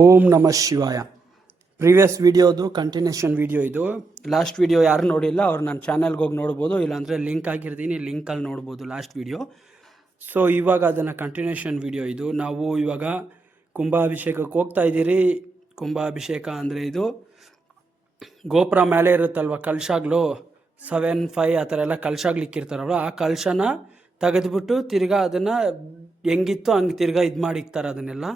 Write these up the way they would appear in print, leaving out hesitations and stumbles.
ಓಂ ನಮಃ ಶಿವಾಯ. Previous ವಿಡಿಯೋದು continuation video ಇದು. ಲಾಸ್ಟ್ ವಿಡಿಯೋ ಯಾರು ನೋಡಿಲ್ಲ ಅವ್ರು ನನ್ನ ಚಾನಲ್ಗೆ ಹೋಗಿ ನೋಡ್ಬೋದು, ಇಲ್ಲಾಂದರೆ ಲಿಂಕ್ ಆಗಿರ್ತೀನಿ, ಲಿಂಕಲ್ಲಿ ನೋಡ್ಬೋದು ಲಾಸ್ಟ್ ವಿಡಿಯೋ. ಸೊ ಇವಾಗ ಅದನ್ನು ಕಂಟಿನ್ಯೂಷನ್ ವಿಡಿಯೋ ಇದು. ನಾವು ಇವಾಗ ಕುಂಭಾಭಿಷೇಕಕ್ಕೆ ಹೋಗ್ತಾ ಇದ್ದೀರಿ. ಕುಂಭಾಭಿಷೇಕ ಅಂದರೆ ಇದು ಗೋಪುರ ಮೇಲೆ ಇರುತ್ತಲ್ವ ಕಲಶಗಳು, 7, 5 ಆ ಥರ ಎಲ್ಲ ಕಲಶಾಗ್ಲಿಕ್ಕಿರ್ತಾರಲ್ವ, ಆ ಕಲಶನ ತೆಗೆದುಬಿಟ್ಟು ತಿರ್ಗಾ ಅದನ್ನು ಹೆಂಗಿತ್ತು ಹಂಗೆ ತಿರ್ಗಾ ಇದು ಮಾಡಿಕ್ತಾರೆ ಅದನ್ನೆಲ್ಲ.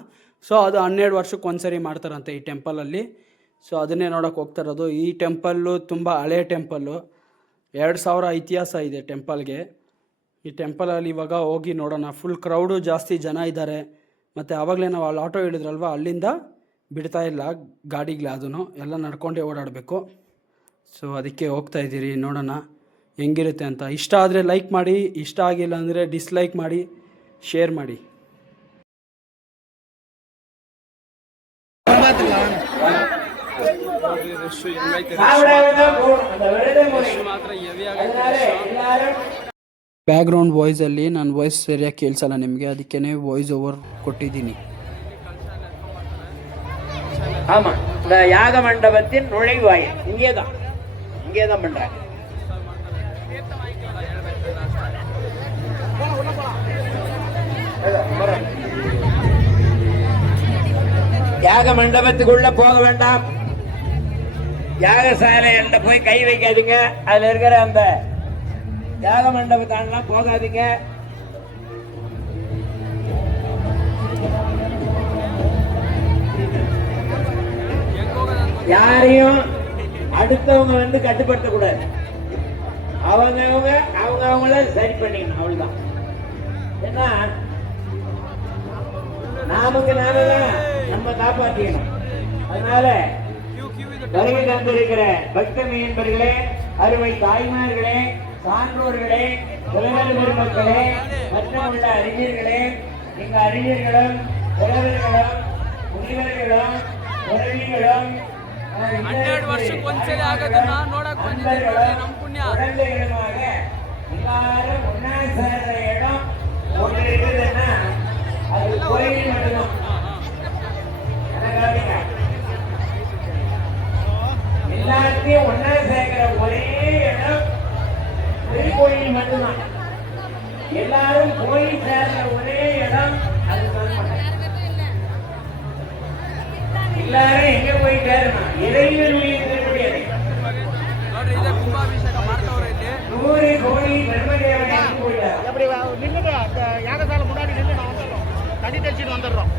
ಸೊ ಅದು 12 ವರ್ಷಕ್ಕೆ ಒಂದ್ಸರಿ ಮಾಡ್ತಾರಂತೆ ಈ ಟೆಂಪಲಲ್ಲಿ. ಸೊ ಅದನ್ನೇ ನೋಡೋಕೆ ಹೋಗ್ತಾ ಇರೋದು. ಈ ಟೆಂಪಲ್ಲು ತುಂಬ ಹಳೆ ಟೆಂಪಲ್ಲು, 2000 ಇತಿಹಾಸ ಇದೆ ಟೆಂಪಲ್ಗೆ. ಈ ಟೆಂಪಲಲ್ಲಿ ಇವಾಗ ಹೋಗಿ ನೋಡೋಣ. ಫುಲ್ ಕ್ರೌಡು, ಜಾಸ್ತಿ ಜನ ಇದ್ದಾರೆ. ಮತ್ತು ಆವಾಗಲೇ ನಾವು ಅಲ್ಲಿ ಆಟೋ ಹಿಡಿದ್ರಲ್ವ, ಅಲ್ಲಿಂದ ಬಿಡ್ತಾ ಇಲ್ಲ ಗಾಡಿಗಳು, ಅದನ್ನು ಎಲ್ಲ ನಡ್ಕೊಂಡೇ ಓಡಾಡಬೇಕು. ಸೊ ಅದಕ್ಕೆ ಹೋಗ್ತಾ ಇದ್ದೀರಿ, ನೋಡೋಣ ಹೆಂಗಿರುತ್ತೆ ಅಂತ. ಇಷ್ಟ ಆದರೆ ಲೈಕ್ ಮಾಡಿ, ಇಷ್ಟ ಆಗಿಲ್ಲ ಅಂದರೆ ಡಿಸ್ಲೈಕ್ ಮಾಡಿ, ಶೇರ್ ಮಾಡಿ. ಬ್ಯಾಕ್ಗ್ರೌಂಡ್ ವಾಯ್ಸಲ್ಲಿ ನನ್ನ ವಾಯ್ಸ್ ಸರಿಯಾಗಿ ಕೇಳಿಸಲ್ಲ ನಿಮಗೆ, ಅದಕ್ಕೇ ವಾಯ್ಸ್ ಓವರ್ ಕೊಟ್ಟಿದ್ದೀನಿ. ஆமாம், இந்த யாக மண்டபத்தின் நுழைவாய் இங்கே தான் பண்றாங்க. யாக மண்டபத்துக்குள்ள போக வேண்டாம். யாகசாலை என்ற போய் கை வைக்காதீங்க. அதுல இருக்கிற அந்த யாக மண்டபத்தாண்டெல்லாம் போகாதீங்க. யாரையும் அடுத்தவங்க வந்து கட்டுப்படுத்த கூடாது. அவங்கள சரி பண்ணிக்கணும், அவ்வளவுதான். ஏன்னா நாமக்கு நாமதான் நம்ம காப்பாற்றிக்கணும். அதனால வருகை தந்திருக்கிற பக்த மீன்பர்களே, அருமை தாய்மார்களே, சான்றோர்களே, உலக பெருமக்களே, மற்றும் உள்ள அறிஞர்களே, எங்க அறிஞர்களும் உறவர்களும் முனிவர்களும் உறவிகளும் 12 ವರ್ಷಕ್ಕೆ ಒಂದ್ಸರಿ ಆಗೋದನ್ನ ನೋಡಕ್ ಬಂದಿದ್ದೀವಿ. ನಮ್ಮ ಪುಣ್ಯ. குழந்தைகளுமாக எல்லாரும் ஒன்னா சேர்ற இடம் ஒன்று இருக்குதுன்னா அது கோயில் மட்டும்தான். எல்லாத்தையும் ஒன்னா சேர்க்கிற ஒரே இடம் திருக்கோயில் மட்டும்தான். எல்லாரும் கோயில் சேர்ற ஒரே இடம் அதுதான். எல்லாரும் எங்க போய் சேரணும்? இறைவனுடைய திருப்படி. 100 கோடி பிரம்மதேவனுக்கு போயிட்டார். அப்படி நின்னுட்டு அந்த யாகசாலை முன்னாடி நின்று நான் வந்துடுறோம், தண்ணி தெளிச்சுட்டு வந்துடுறோம்.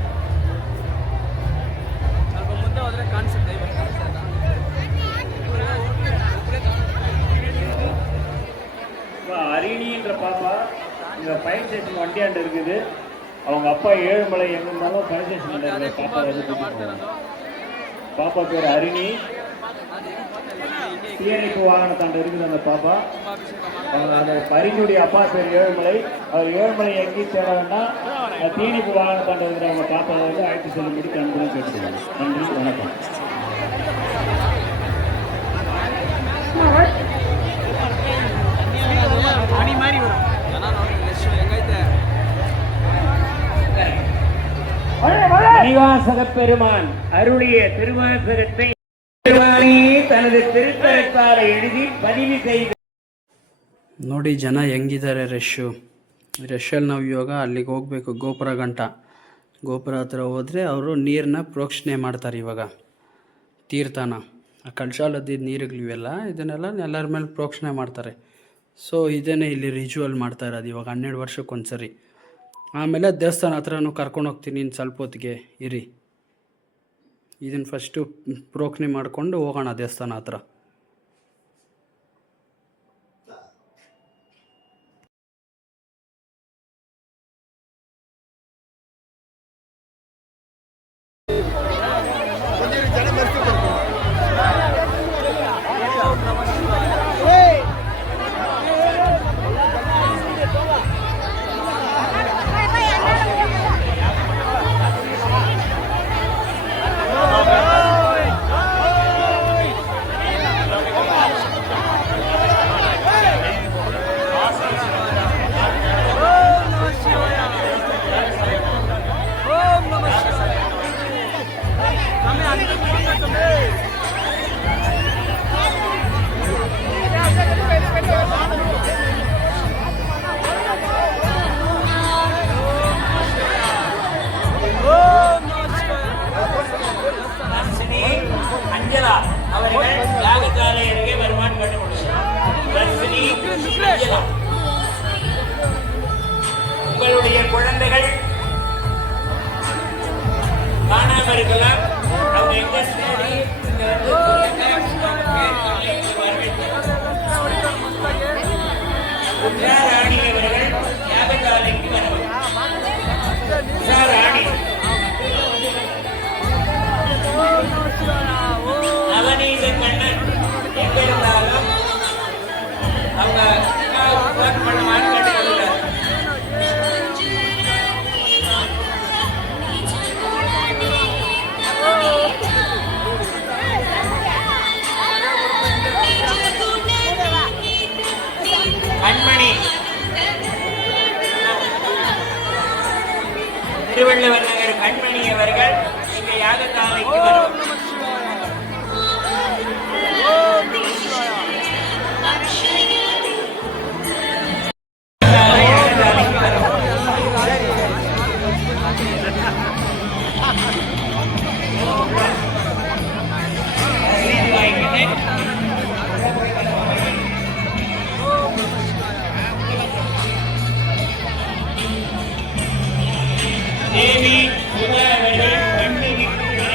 ಸ್ವಲ್ಪ ಮುಂದೆ ಹೋದ್ರೆ ಕಾಣಿಸುತ್ತೆ. அரிணின்ற பாப்பா இங்க ஃபயர் ஸ்டேஷன் வண்டியாண்டு இருக்குது. அவங்க அப்பா ஏழுமலை எங்க இருந்தாலும் ஃபயர் ஸ்டேஷன் பாப்பா வந்து பாப்பா பேர் அரிணி. தீயணைப்பு வாகனத்தாண்டு இருக்குது அந்த பாப்பா. அந்த அரிணியுடைய அப்பா பேர் ஏழுமலை. அவர் ஏழுமலை எங்கேயும் தேட வேண்டாம், தீயணைப்பு வாகனத்தாண்டு இருக்கிற அவங்க பாப்பா வந்து அழைத்து செல்லும்படி கண்புடன் கேட்டுருவாங்க. நன்றி, வணக்கம். மணிவாசக பெருமான் அருளிய திருவாசகத்தை தனது திருக்கரத்தால் எழுதி பதிவு செய்து. ನೋಡಿ ಜನ ಹೆಂಗಿದ್ದಾರೆ, ರಶ್ಶಲ್ಲಿ ನಾವು ಇವಾಗ ಅಲ್ಲಿಗೆ ಹೋಗಬೇಕು. ಗೋಪುರ ಗಂಟ, ಗೋಪುರ ಹತ್ರ ಹೋದರೆ ಅವರು ನೀರನ್ನ ಪ್ರೋಕ್ಷಣೆ ಮಾಡ್ತಾರೆ. ಇವಾಗ ತೀರ್ಥನ ಆ ಕಳಶಾಲದ್ದಿದ್ದ ನೀರುಗಳಿವೆಲ್ಲ, ಇದನ್ನೆಲ್ಲ ಎಲ್ಲರ ಮೇಲೆ ಪ್ರೋಕ್ಷಣೆ ಮಾಡ್ತಾರೆ. ಸೊ ಇದೇನೇ ಇಲ್ಲಿ ರಿಚುವಲ್ ಮಾಡ್ತಾ ಇರೋದು ಇವಾಗ 12 ವರ್ಷಕ್ಕೊಂದ್ಸರಿ. ಆಮೇಲೆ ದೇವಸ್ಥಾನ ಹತ್ರನೂ ಕರ್ಕೊಂಡು ಹೋಗ್ತೀನಿ, ಇನ್ನು ಸ್ವಲ್ಪ ಹೊತ್ತಿಗೆ ಇರಿ. ಇದನ್ನು ಫಸ್ಟು ಪ್ರೋಕ್ಷಣೆ ಮಾಡಿಕೊಂಡು ಹೋಗೋಣ ದೇವಸ್ಥಾನ ಹತ್ರ. தர்ஷினி அஞ்சலா அவர்கள் யாகசாலை அருகே வருமானம் கண்டுபிடிச்சார். தர்ஷினி அஞ்சலா, உங்களுடைய குழந்தைகள் காணாம இருக்கலாம். அவங்க எங்க தேடி இங்க வந்து ராணி அவர்கள் யாகசாலைக்கு வருவார். ராணி நவநீத கண்ணன் எங்க இருந்தாலும் அவங்க பண்ணுவான்னு கேட்டுக்கொள்கிறார். கண்மணி திருவள்ளுவர் நகர் கண்மணி அவர்கள் இங்க யாகசாலைக்கு வருவார். தேவி சுதா அவர்கள் கண்மணி அவர்கள்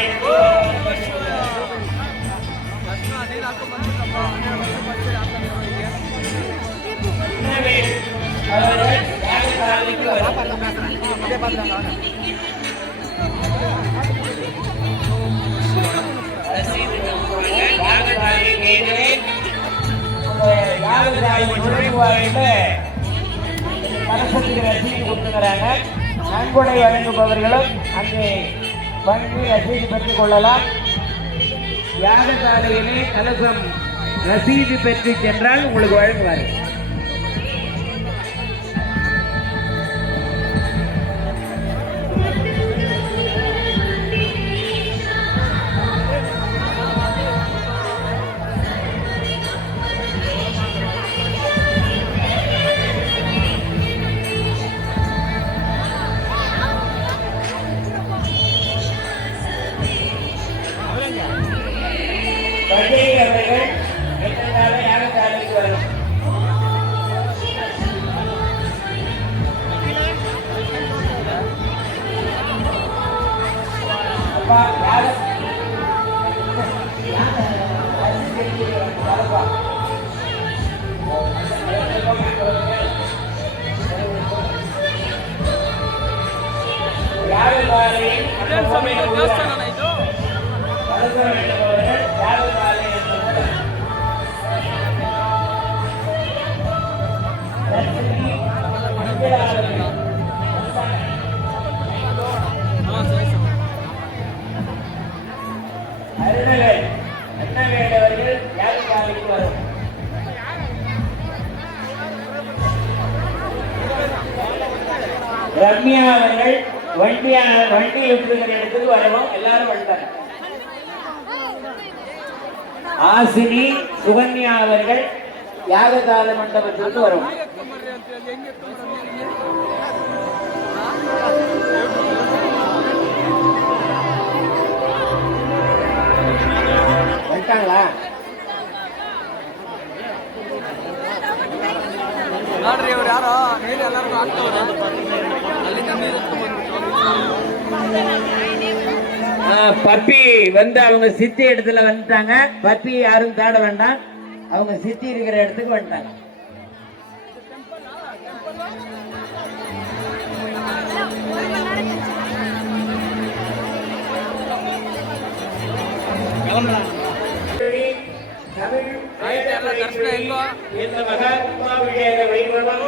யாகசாலைக்கு வருவார். கலசத்துக்கு ரசீது கொடுத்துக்கிறாங்க. நன்கொடை வழங்குபவர்களும் அங்கே வந்து ரசீது பெற்றுக் கொள்ளலாம். யாகசாலையிலே கலசம் ரசீது பெற்று சென்றால் உங்களுக்கு வழங்குவார். அவர்கள் எத்தனை யாகசாலைக்கு வரும். அப்பா அருணவேல் அண்ணவேல் அவர்கள் யாகசாலைக்கு வரும். ரம்யா அவர்கள் வண்டி விட்டுகிற இடத்துக்கு வரவும் எல்லாரும் வந்தாங்க. ஆசினி சுகன்யா அவர்கள் யாகசாலை மண்டபத்திற்கு வரும். வந்துட்டாங்களா? ಯಾರೋ ನೀರು ಎಲ್ಲರಿಗೂ ಆಗ್ತವ್ರೆ ಅಲ್ಲಿಂದ ನೀರು பப்பி வந்து அவங்க சித்தி இடத்துல வந்துட்டாங்க. பப்பி யாரும் தேட வேண்டாம், அவங்க சித்தி இருக்கிற இடத்துக்கு வந்துட்டாங்க. இந்த மகா கும்பாபிஷேக வைபவம்